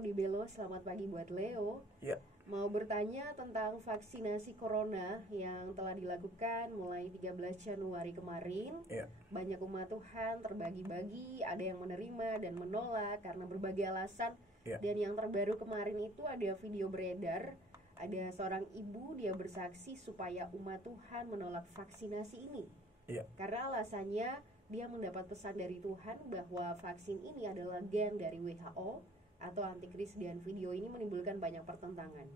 di Belo, selamat pagi buat Leo. Ya. Mau bertanya tentang vaksinasi corona yang telah dilakukan mulai 13 Januari kemarin. Ya. Banyak umat Tuhan terbagi-bagi, ada yang menerima dan menolak karena berbagai alasan. Ya. Dan yang terbaru kemarin itu ada video beredar, ada seorang ibu, dia bersaksi supaya umat Tuhan menolak vaksinasi ini. Ya. Karena alasannya dia mendapat pesan dari Tuhan bahwa vaksin ini adalah gen dari WHO atau antikris, dan video ini menimbulkan banyak pertentangan.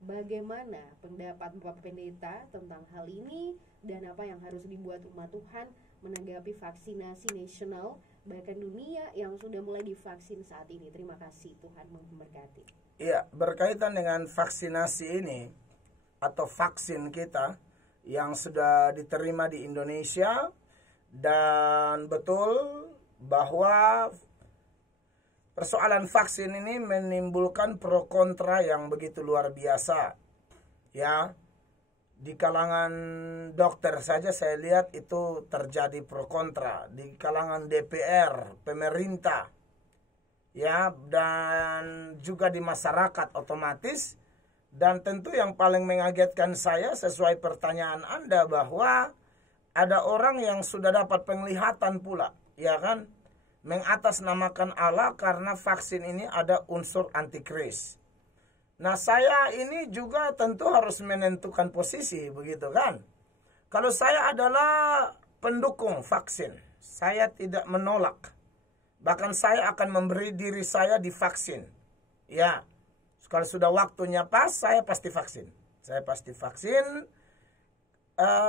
Bagaimana pendapat Bapak Pendeta tentang hal ini dan apa yang harus dibuat umat Tuhan menanggapi vaksinasi nasional bahkan dunia yang sudah mulai divaksin saat ini? Terima kasih, Tuhan memberkati. Iya, berkaitan dengan vaksinasi ini atau vaksin kita yang sudah diterima di Indonesia, dan betul bahwa persoalan vaksin ini menimbulkan pro kontra yang begitu luar biasa. Ya, di kalangan dokter saja saya lihat itu terjadi pro kontra, di kalangan DPR, pemerintah, ya, dan juga di masyarakat otomatis. Dan tentu yang paling mengagetkan saya sesuai pertanyaan Anda bahwa ada orang yang sudah dapat penglihatan pula, ya kan? Mengatasnamakan Allah karena vaksin ini ada unsur antikris. Nah, saya ini juga tentu harus menentukan posisi, begitu kan? Kalau saya adalah pendukung vaksin, saya tidak menolak. Bahkan saya akan memberi diri saya divaksin. Ya, kalau sudah waktunya pas, saya pasti vaksin. Saya pasti vaksin.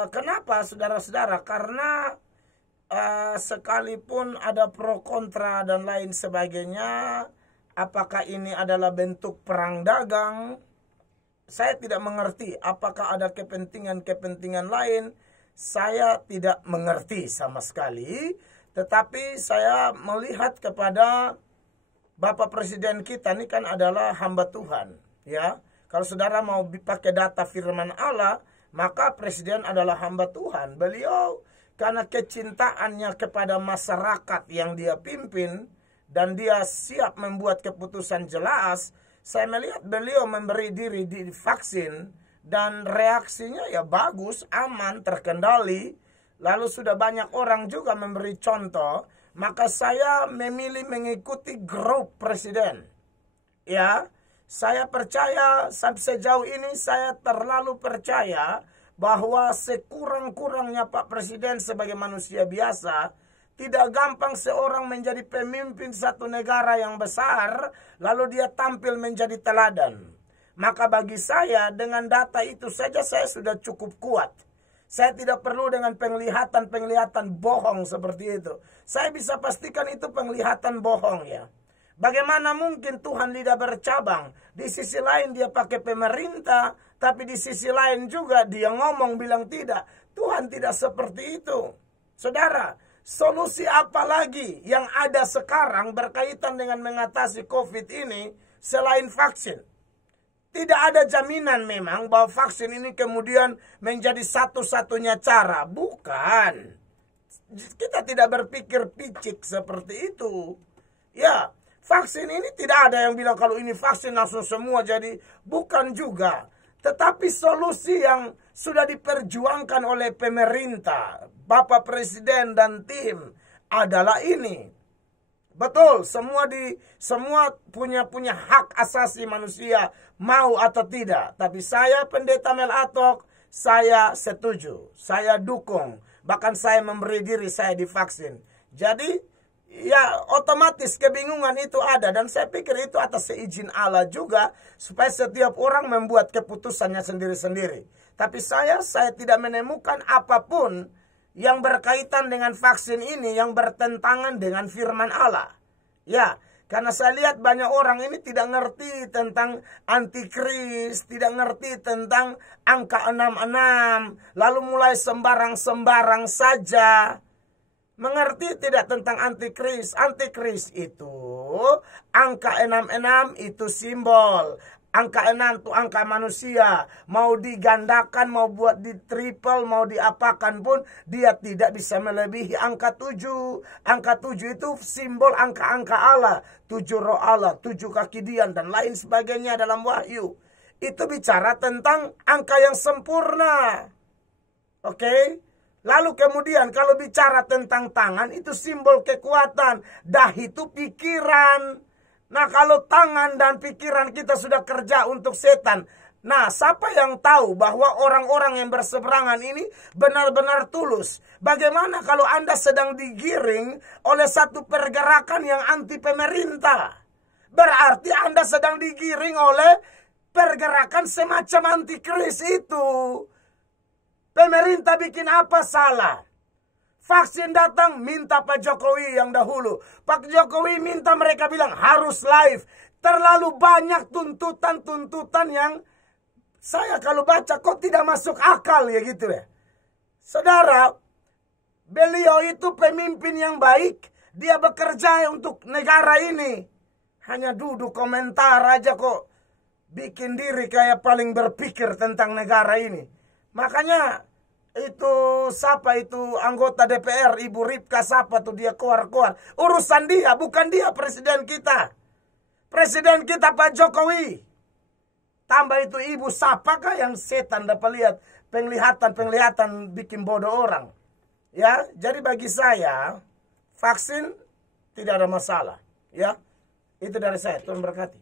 Kenapa, saudara-saudara? Karena sekalipun ada pro kontra dan lain sebagainya, apakah ini adalah bentuk perang dagang? Saya tidak mengerti. Apakah ada kepentingan-kepentingan lain? Saya tidak mengerti sama sekali. Tetapi saya melihat kepada Bapak Presiden kita ini kan adalah hamba Tuhan, ya. Kalau saudara mau pakai data firman Allah, maka Presiden adalah hamba Tuhan. Beliau karena kecintaannya kepada masyarakat yang dia pimpin dan dia siap membuat keputusan jelas, saya melihat beliau memberi diri divaksin dan reaksinya ya bagus, aman, terkendali. Lalu sudah banyak orang juga memberi contoh, maka saya memilih mengikuti grup Presiden. Ya, saya percaya sampai sejauh ini saya terlalu percaya bahwa sekurang-kurangnya Pak Presiden sebagai manusia biasa, tidak gampang seorang menjadi pemimpin satu negara yang besar, lalu dia tampil menjadi teladan. Maka bagi saya, dengan data itu saja saya sudah cukup kuat. Saya tidak perlu dengan penglihatan bohong seperti itu. Saya bisa pastikan itu penglihatan bohong, ya. Bagaimana mungkin Tuhan lidah bercabang? Di sisi lain dia pakai pemerintah, tapi di sisi lain juga dia ngomong bilang tidak. Tuhan tidak seperti itu. Saudara, solusi apa lagi yang ada sekarang berkaitan dengan mengatasi COVID ini selain vaksin? Tidak ada jaminan memang bahwa vaksin ini kemudian menjadi satu-satunya cara. Bukan. Kita tidak berpikir picik seperti itu. Ya, vaksin ini tidak ada yang bilang kalau ini vaksin langsung semua jadi. Bukan juga. Tetapi solusi yang sudah diperjuangkan oleh pemerintah, Bapak Presiden dan tim adalah ini. Betul, semua punya hak asasi manusia, mau atau tidak. Tapi saya Pendeta Mel Atok, saya setuju, saya dukung, bahkan saya memberi diri saya divaksin. Jadi ya otomatis kebingungan itu ada, dan saya pikir itu atas seizin Allah juga supaya setiap orang membuat keputusannya sendiri-sendiri. Tapi saya tidak menemukan apapun yang berkaitan dengan vaksin ini yang bertentangan dengan firman Allah. Ya, karena saya lihat banyak orang ini tidak ngerti tentang antikris, tidak ngerti tentang angka 66, lalu mulai sembarang-sembarang saja. Mengerti tidak tentang antikris? Antikris itu angka 66 itu simbol. Angka 6 itu angka manusia. Mau digandakan, mau buat di triple, mau diapakan pun, dia tidak bisa melebihi angka 7. Angka 7 itu simbol angka-angka Allah. 7 roh Allah, 7 kaki dian, dan lain sebagainya dalam Wahyu. Itu bicara tentang angka yang sempurna. Oke? Lalu kemudian kalau bicara tentang tangan, itu simbol kekuatan. Dahi itu pikiran. Nah, kalau tangan dan pikiran kita sudah kerja untuk setan. Nah, siapa yang tahu bahwa orang-orang yang berseberangan ini benar-benar tulus? Bagaimana kalau Anda sedang digiring oleh satu pergerakan yang anti pemerintah? Berarti Anda sedang digiring oleh pergerakan semacam antikris itu. Pemerintah bikin apa salah? Vaksin datang, minta Pak Jokowi yang dahulu. Pak Jokowi minta, mereka bilang harus live. Terlalu banyak tuntutan-tuntutan yang saya kalau baca kok tidak masuk akal ya gitu ya. Saudara, beliau itu pemimpin yang baik. Dia bekerja untuk negara ini. Hanya duduk komentar aja kok. Bikin diri kayak paling berpikir tentang negara ini. Makanya itu siapa itu anggota DPR, Ibu Ripka siapa tuh, dia keluar-keluar. Urusan dia, bukan dia presiden kita. Presiden kita Pak Jokowi. Tambah itu ibu siapakah yang setan dapat lihat penglihatan bikin bodoh orang. Ya, jadi bagi saya vaksin tidak ada masalah, ya. Itu dari saya, Tuhan berkati.